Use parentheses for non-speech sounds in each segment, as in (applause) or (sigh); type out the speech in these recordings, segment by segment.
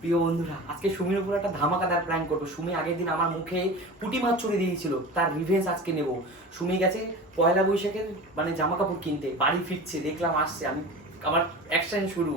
প্রিয় বন্ধুরা, আজকে সুমির উপর একটা ধামাকাদার প্ল্যান করব। সুমি আগের দিন আমার মুখে পুটি মাছ ছুড়ে দিয়েছিল, তার রিভেন্স আজকে নেব। সুমি গেছে পয়লা বৈশাখের মানে জামা কাপড় কিনতে, বাড়ি ফিরছে, দেখলাম আসছে, আমি, আমার অ্যাকশন শুরু।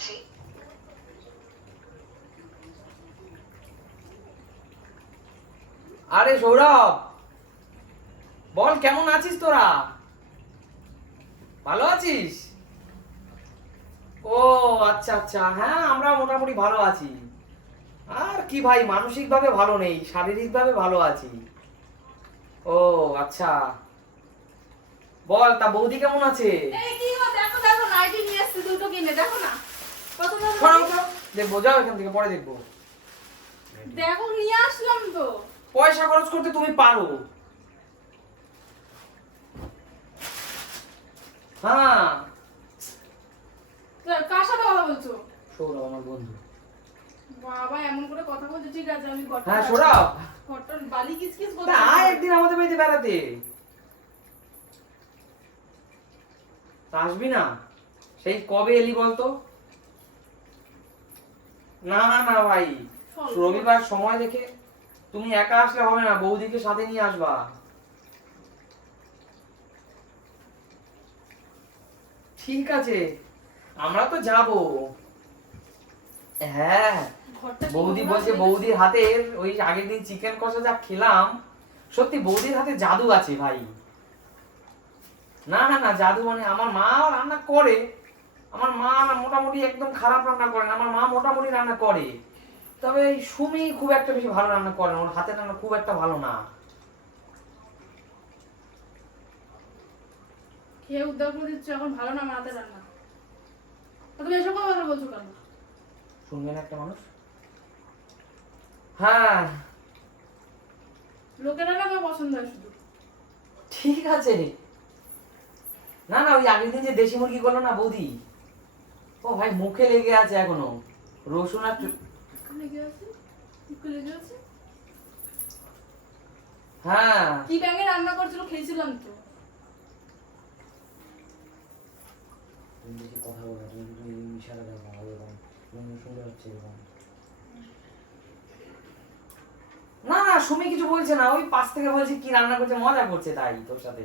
কাছে আরে সৌরভ বল কেমন আছিস তোরা? ভালো আছিস? ও আচ্ছা আচ্ছা হ্যাঁ আমরা মোটামুটি ভালো আছি। আর কি ভাই মানসিকভাবে ভালো নেই শারীরিকভাবে ভালো আছি। ও আচ্ছা। বল তা বৌদি কেমন আছে? এই কি দেখো দেখো নাইটি নিয়ে এসেছে দুটো কিনে দেখো না। তো। দেখব যাও এখান থেকে পরে দেখব। দেখো নিয়ে আসলাম তো। পয়সা খরচ করতে তুমি পারো। হ্যাঁ। কার সাথে কথা বলছো? সৌরভ আমার বন্ধু। বাবা এমন করে কথা বলছো ঠিক আছে আমি ঘরটা হ্যাঁ সৌরভ। ঘরটার বালি কিস কিস করতে আয় একদিন আমাদের বাড়িতে বেড়াতে। আসবি না? সেই কবে এলি বলতো? না না ভাই। রবিবার সময় দেখে তুমি একা আসলে হবে না বৌদিকে সাথে নিয়ে আসবা। ঠিক আছে আমরা তো যাব। হ্যাঁ বৌদি বলছে বৌদির হাতের ওই আগের দিন চিকেন কষা যা খেলাম সত্যি বৌদির হাতে জাদু আছে ভাই। না না না জাদু মানে আমার মা রান্না করে। আমার মা না মোটামুটি একদম খারাপ রান্না করে না আমার মা মোটামুটি রান্না করে। তবে এই সুমি খুব একটা বেশি ভালো রান্না করে না ওর হাতের রান্না খুব একটা ভালো না। খেয়ে উদ্ধার করে দিচ্ছ এখন ভালো না মাতে রান্না? তুমি এসব কথা বলছো কেন? শুনবে না একটা মানুষ? হ্যাঁ। লোকের আমার পছন্দ হয় শুধু। ঠিক আছে। না না ওই আগের দিন যে দেশি মুরগি করল না বৌদি? ও ভাই মুখে লেগে আছে এখনও। রসুন আর লেগে আছে? মুখে লেগে আছে? হ্যাঁ। কি ব্যাঙে রান্না করছিল খেয়েছিলাম তো। তুমি বেশি কথা বলো না, তুমি তুমি ইশারা দাও না, ভালো এরকম। এরকম সুন্দর হচ্ছে এরকম। না না সুমি কিছু বলছে না ওই পাশ থেকে বলছে কি রান্না করছে মজা করছে তাই তোর সাথে।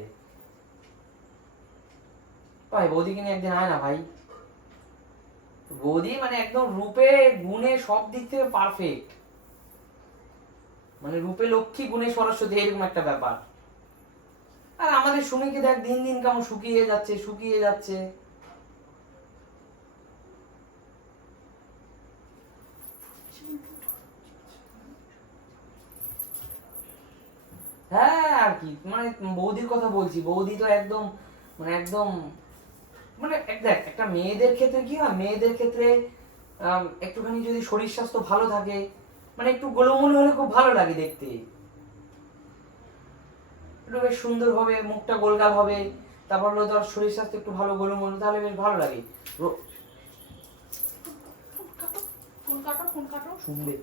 ভাই বৌদিকে নিয়ে একদিন আয় না ভাই। বৌদি মানে একদম রূপে, গুণে সব দিক থেকে পারফেক্ট মানে রূপে লক্ষ্মী, গুণে সরস্বতী, এরকম একটা ব্যাপার। আর আমাদের সুমিকে দেখ, দিন দিন কেমন শুকিয়ে যাচ্ছে শুকিয়ে যাচ্ছে। হ্যাঁ আর কি। মানে বৌদির কথা বলছি, বৌদি তো একদম মানে একদম মানে দেখ একটা মেয়েদের ক্ষেত্রে কি হয়? মেয়েদের ক্ষেত্রে একটুখানি যদি শরীর স্বাস্থ্য ভালো থাকে মানে একটু গোলমলে হলে খুব ভালো লাগে দেখতে। একটু বেশ সুন্দর হবে মুখটা গোলগাল হবে তারপর হলো তোর শরীর স্বাস্থ্য একটু ভালো গোলমল তাহলে বেশ ভালো লাগে। শুনবে।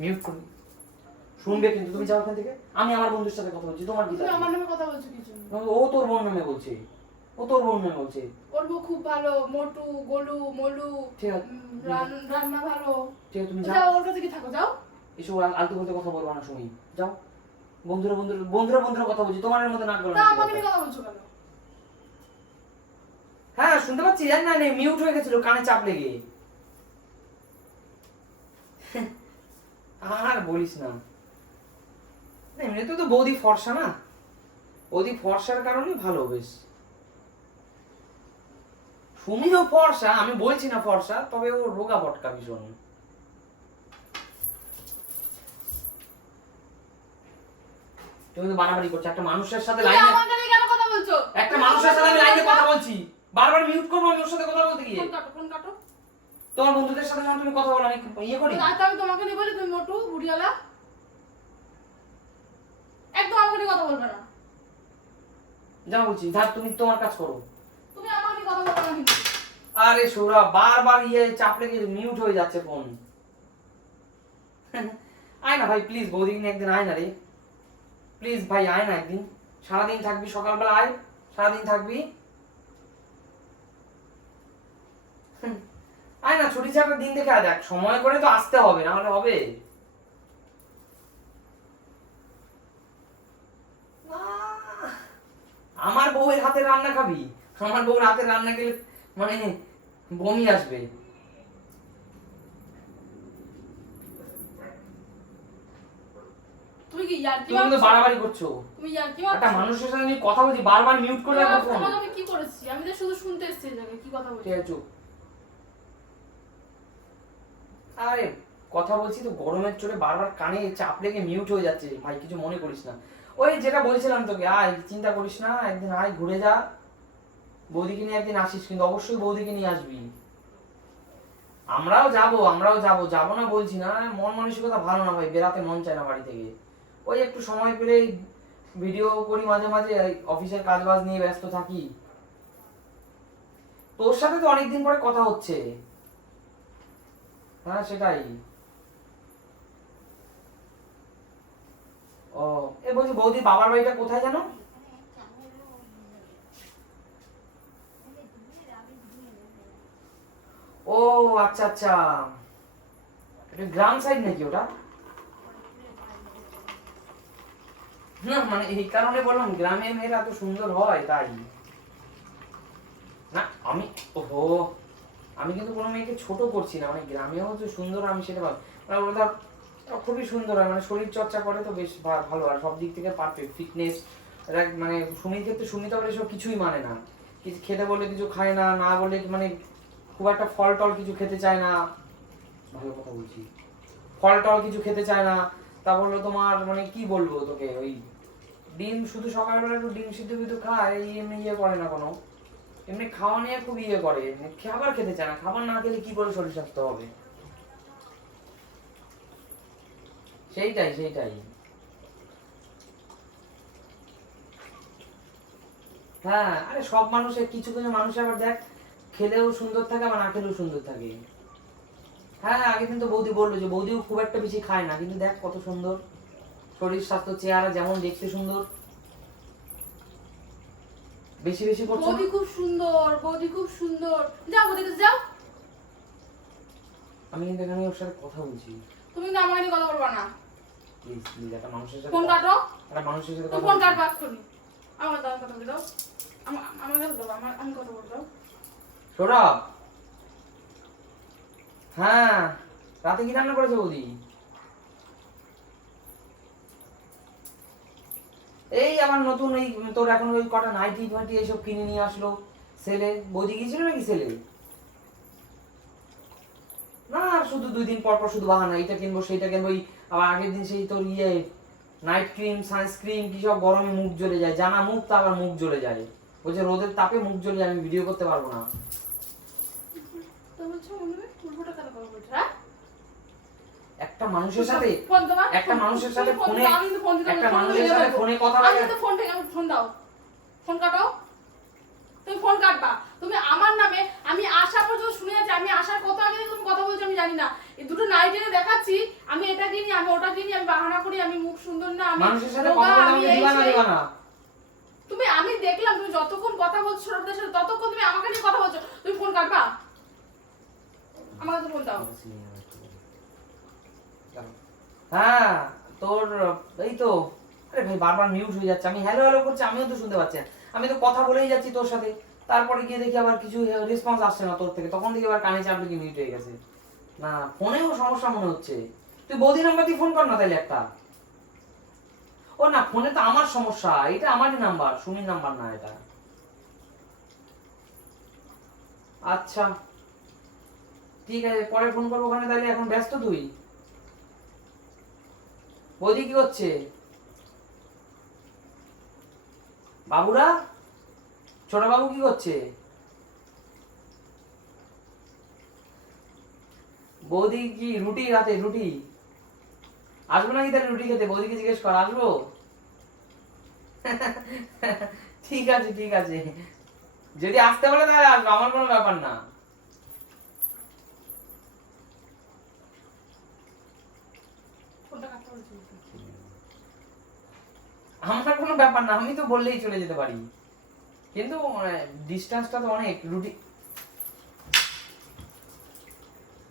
মিউট করুন শুনবে কিন্তু। তুমি যাও এখান থেকে। আমি আমার বন্ধুর সাথে কথা বলছি। তোমার কি আমার নামে কথা বলছো কিছু ও তোর বোন নামে বলছে। ও তোর বোন নামে বলছে। ওর বউ খুব ভালো মোটু গোলু মলু ঠিক আছে। রান্না ভালো। ঠিক আছে তুমি যাও যাও। ওর কাছে কি থাকো? যাও। এসব আলতু বলতে কথা বলব না শুনি। যাও। বন্ধুরা বন্ধুরা বন্ধুরা বন্ধুরা কথা বলছি। তোমার মতো না করো তা আমাকে নিয়ে কথা বলছো কেন? হ্যাঁ শুনতে পাচ্ছি। জানি না মিউট হয়ে গেছিল কানে চাপ লেগে। আর বলিস না। না, এমনিতে তো বৌদি ফর্সা না। বৌদি ফর্সার কারণে ভালো বেশ। সুমিও ফর্সা আমি বলছি না ফর্সা তবে ও রোগা পটকা ভীষণ। তুমি তো বানাবাড়ি করছ একটা মানুষের সাথে লাইনে কথা বলছো? একটা মানুষের সাথে আমি লাইনে কথা বলছি। বারবার মিউট করব আমি ওর সাথে কথা বলতে গিয়ে। ফোন কাটো তোমার বন্ধুদের সাথে যখন তুমি কথা বলো আমি ইয়ে করি। আর তো আমি তোমাকে নিয়ে বলি তুমি মোটু বুড়িওয়ালা। একদম আমাকে নিয়ে কথা বলবে না। যা বলছি ধর তুমি তোমার কাজ করো তুমি আমাকে নিয়ে কথা বলবে না আরে সৌরভ বারবার ইয়ে চাপলে কি মিউট হয়ে যাচ্ছে ফোন আয় না ভাই প্লিজ বৌদিকে নিয়ে একদিন আয় না রে। প্লিজ ভাই আয় না একদিন। সারাদিন থাকবি সকালবেলা আয়। সারাদিন থাকবি। আয় না ছুটি ছাড়ার দিন দেখে আয় দেখ সময় করে তো আসতে হবে না হলে হবে। আমার বউয়ের হাতে রান্না খাবি? আমার বউয়ের হাতে রান্না খেলে মানে বমি আসবে। তুমি কি ইয়ার তুমি কিন্তু বাড়াবাড়ি করছ। তুমি ইয়ার কি একটা মানুষের সাথে আমি কথা বলছি বারবার মিউট করে রাখব ফোন আমি কি করেছি? আমি তো শুধু শুনতে এসেছি এই কি কথা বলছি? ঠিক চুপ। আরে কথা বলছি তো গরমের চোটে বারবার কানে চাপ লেগে মিউট হয়ে যাচ্ছে। ভাই কিছু মনে করিস না। ওই যেটা বলছিলাম তোকে আয় চিন্তা করিস না একদিন আয় ঘুরে যা। বৌদিকে নিয়ে একদিন আসিস, কিন্তু অবশ্যই বৌদিকে নিয়ে আসবি। আমরাও যাব আমরাও যাব। যাব না বলছি না, মন মানসিকতা ভালো না ভাই বেরাতে মন চায় না বাড়ি থেকে। ওই একটু সময় পেলেই ভিডিও করি মাঝে মাঝে অফিসের কাজ বাজ নিয়ে ব্যস্ত থাকি। তোর সাথে তো অনেকদিন পরে কথা হচ্ছে। হ্যাঁ সেটাই। ও, এ বলছি বৌদি বাবার বাড়িটা কোথায় জানো ও আচ্ছা আচ্ছা। এটা গ্রাম সাইড নাকি ওটা? না মানে এই কারণে বললাম, গ্রামে মেয়েরা তো সুন্দর হয়, তাই। না, আমি, ওহো, আমি কিন্তু কোনো মেয়েকে ছোট করছি না মানে গ্রামেও যে সুন্দর, আমি সেটা ভাব। মানে ওরা খুবই সুন্দর হয় মানে শরীর চর্চা করে তো বেশ ভালো, আর সব দিক থেকে পারফেক্ট ফিটনেস মানে সুমির ক্ষেত্রে সুমিতা বলে সব কিছুই মানে না। কিছু খেতে বলে কিছু খায় না না বলে মানে খুব একটা ফল টল কিছু খেতে চায় না। ভালো কথা বলছি ফল টল কিছু খেতে চায় না। তা বলল তোমার মানে কি বলব তোকে? ওই ডিম শুধু সকালবেলা একটু ডিম সিদ্ধ বিদ্ধ খায় এমনি ইয়ে করে না কোনো। এমনি খাওয়া নিয়ে খুব ইয়ে করে। খাবার খেতে চায় না। খাবার না খেলে কি করে শরীর স্বাস্থ্য হবে? সেইটাই সেইটাই। হ্যাঁ আরে সব মানুষের কিছু কিছু মানুষ আবার দেখ খেলেও সুন্দর থাকে আবার না খেলেও সুন্দর থাকে। হ্যাঁ আগে কিন্তু বৌদি বলল যে বৌদিও খুব একটা বেশি খায় না কিন্তু দেখ কত সুন্দর। শরীর স্বাস্থ্য চেহারা যেমন দেখতে সুন্দর। বেশি বেশি করছ বৌদি খুব সুন্দর বৌদি খুব সুন্দর। যাও বৌদি কাছে যাও। আমি কিন্তু এখানে ওর সাথে কথা বলছি। তুমি কিন্তু নিয়ে কথা বলবা না। প্লিজ প্লিজ একটা মানুষের সাথে ফোন কাটো। একটা মানুষের সাথে ফোন। কাটবা আমার দাও কথা দাও। আমার আমার কাছে দাও আমার আমি কথা বলে দাও। সৌরভ? হ্যাঁ রাতে কি রান্না করেছে বৌদি? এই আমার নতুন ওই তোর এখন ওই কটা নাইটি ফাইটি এইসব কিনে নিয়ে আসলো সেলে বৌদি গিয়েছিল নাকি সেলে না, শুধু দুই দিন পর পর শুধু বাহানা, এইটা কিনবো, সেইটা কিনবো ওই আবার আগের দিন সেই তোর ইয়ে নাইট ক্রিম সানস্ক্রিন কি সব গরমে মুখ জ্বলে যায়। জানা মুখ তো আবার মুখ জ্বলে যায়। বলছে রোদের তাপে মুখ জ্বলে যায় আমি ভিডিও করতে পারব না। বলছো মনে হয়? কেন একটা মানুষের সাথে একটা মানুষের সাথে ফোন একটা মানুষের সাথে ফোনে কথা আমি তো ফোন থেকে ফোন দাও। ফোন কাটো। তুমি ফোন কাটবা। তুমি আমার নামে আমি আসা পর্যন্ত শুনে যাচ্ছি আমি আসার কত আগে তুমি কথা বলছো আমি জানি না। এই দুটো নাইট এনে দেখাচ্ছি আমি এটা কিনি আমি ওটা কিনি আমি বাহানা করি আমি মুখ সুন্দর না আমি মানুষের সাথে কথা বলতে দিবা না দিবা না তুমি আমি দেখলাম তুমি যতক্ষণ কথা বলছো সাথে ততক্ষণ তুমি আমাকে নিয়ে কথা বলছো। তুমি ফোন কাটবা? হ্যাঁ তোর, এই তো, আরে ভাই, বারবার মিউট হয়ে যাচ্ছে। আমি হ্যালো হ্যালো করছি, আমিও তো শুনতে পাচ্ছি না। আমি তো কথা বলেই যাচ্ছি তোর সাথে। তারপরে গিয়ে দেখি আবার কিছু রেসপন্স আসছে না তোর থেকে। তখন দেখি আবার কানে চাপ দেখি মিউট হয়ে গেছে। না, ফোনেও সমস্যা মনে হচ্ছে। তুই বৌদি নাম্বার দিয়ে ফোন কর না তাইলে একটা। ও না, ফোনে তো আমার সমস্যা। এটা আমারই নাম্বার সুমির নাম্বার না এটা। আচ্ছা। ঠিক আছে, পরে ফোন করব ওখানে, তাহলে এখন ব্যস্ত তুই। বৌদি কি করছে? বাবুরা? ছোট বাবু কি করছে? বৌদি কি রুটি রাতে, রুটি? আসব নাকি তাহলে রুটি খেতে? বৌদিকে জিজ্ঞেস কর, আসব? (laughs) ঠিক আছে ঠিক আছে। যদি আসতে পারে তাহলে আসব, আমার কোনো ব্যাপার না। আমার কোনো ব্যাপার না আমি তো বললেই চলে যেতে পারি। কিন্তু মানে, ডিস্টেন্সটা তো অনেক রুটি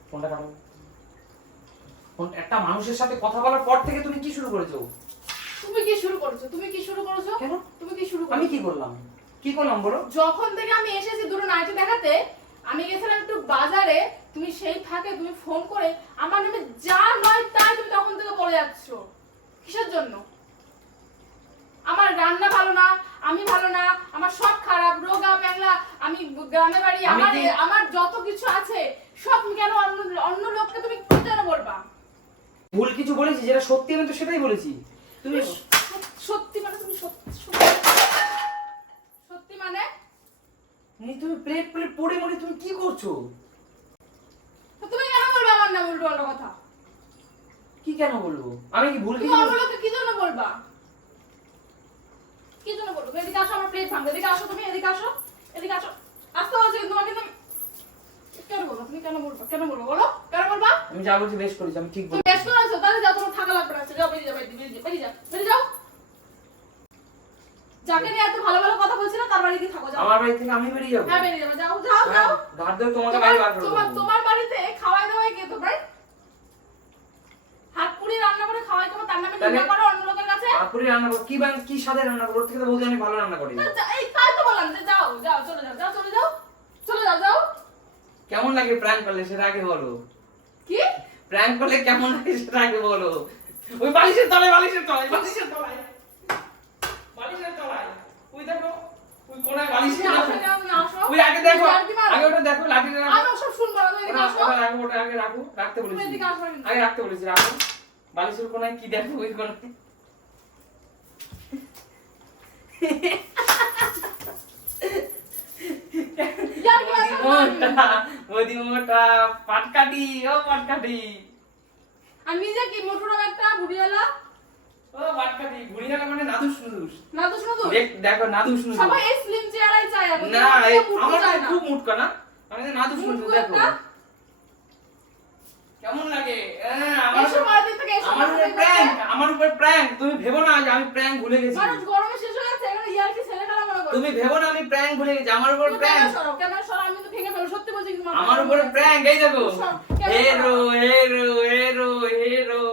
ফোনটা কাটো। ফোন একটা মানুষের সাথে কথা বলার পর থেকে তুমি কি শুরু করেছ? তুমি কি শুরু করেছ? তুমি কি শুরু করেছ? কেন? তুমি কি শুরু আমি কি করলাম? কি করলাম বলো? যখন থেকে আমি এসেছি দুটো নাইটে দেখাতে আমি গেছিলাম একটু বাজারে তুমি সেই ফাঁকে তুমি ফোন করে আমার নামে যা নয় তাই তুমি তখন থেকে বলে যাচ্ছ। কিসের জন্য? আমার রান্না ভালো না আমি ভালো না আমার সব খারাপ রোগা প্যাংলা আমি গ্রামে বাড়ি আমার আমার যত কিছু আছে সব কেন অন্য অন্য লোককে তুমি কি কেন বলবা? ভুল কিছু বলেছি যেটা সত্যি আমি তো সেটাই বলেছি। তুমি সত্যি মানে তুমি সত্যি মানে নি তুমি প্লেট প্লেট পড়ে মরে তুমি কি করছ? তুমি কেন বলবা আমার নাম উল্টো পাল্টা কথা? কি কেন বলব? আমি কি ভুল তুমি কিছু অন্য কি জন্য বলবা? কি জন্য বলব? এদিকে আসো আমার প্লেট ভাঙবে। এদিকে আসো তুমি এদিকে আসো এদিকে আসো। আসতে বলছি তোমাকে তুমি কেন বলব? তুমি কেন বলব? কেন বলব? বলো কেন বলবা? আমি যা বলছি বেশ করেছি আমি ঠিক তুমি বলছি। বেশ করে আছো তাহলে যাও তোমার থাকা লাগবে না যাও বেরিয়ে যাও বেরিয়ে যাও বেরিয়ে যাও বেরিয়ে যাও। যাকে নিয়ে এত ভালো ভালো কথা বলছিল তার বাড়িতে থাকো যাও। আমার বাড়ি থেকে আমি বেরিয়ে যাব। হ্যাঁ বেরিয়ে যাও যাও যাও। যাও ধার তোমাকে বাড়ি বার তোমার তোমার বাড়িতে খাওয়াই দাওয়াই কে তোমার হাত পুড়ি রান্না করে খাওয়াই তোমার তার নামে করো অন্য লোকের কাছে। আপুরি রান্না করো। কি বান- কি রান্না করো থেকে তো বলছি আমি ভালো রান্না করি এই তাই তো বললাম যে যাও যাও চলে যাও যাও চলে যাও চলে যাও যাও। কেমন লাগে প্র্যাঙ্ক করলে সেটা আগে বলো। কি? প্র্যাঙ্ক করলে কেমন লাগে সেটা আগে বলো। ওই বালিশের তলায় বালিশের তলায় বালিশের তলায়। বালিশের তলায় ওই দেখো ওই কোনায়। ওই আগে দেখো? আগে ওটা দেখো আমি ওসব শুনব না, তুমি এদিকে ওটা আসো। ওটা রাখো ওটা আগে রাখো রাখতে বলেছি এদিকে আসো কিন্তু। আগে রাখতে বলেছি রাখো বালিশের কোনায় কি দেখো ওই কোনায় ইয়ার মোটা পাটকাটি ও পাটকাটি আর নিজে কি মোটু নাম একটা বুড়িওয়ালা কেমন লাগে? আমার উপরে থেকে প্র্যাঙ্ক তুমি ভেবো না যে আমি প্র্যাঙ্ক ভুলে গেছি। মানুষ গরমে শেষ হয়ে যাচ্ছে এখানে ইয়ার কি ছেলে খেলা মনে করছে? তুমি ভেবো না আমি প্র্যাঙ্ক ভুলে গেছি আমার উপর প্র্যাঙ্ক ক্যামেরা ক্যামেরা সরাও আমি তো ভেঙে ফেলব সত্যি বলছি আমার উপরে প্র্যাঙ্ক এই দেখো। হেরো হেরো হেরো হেরো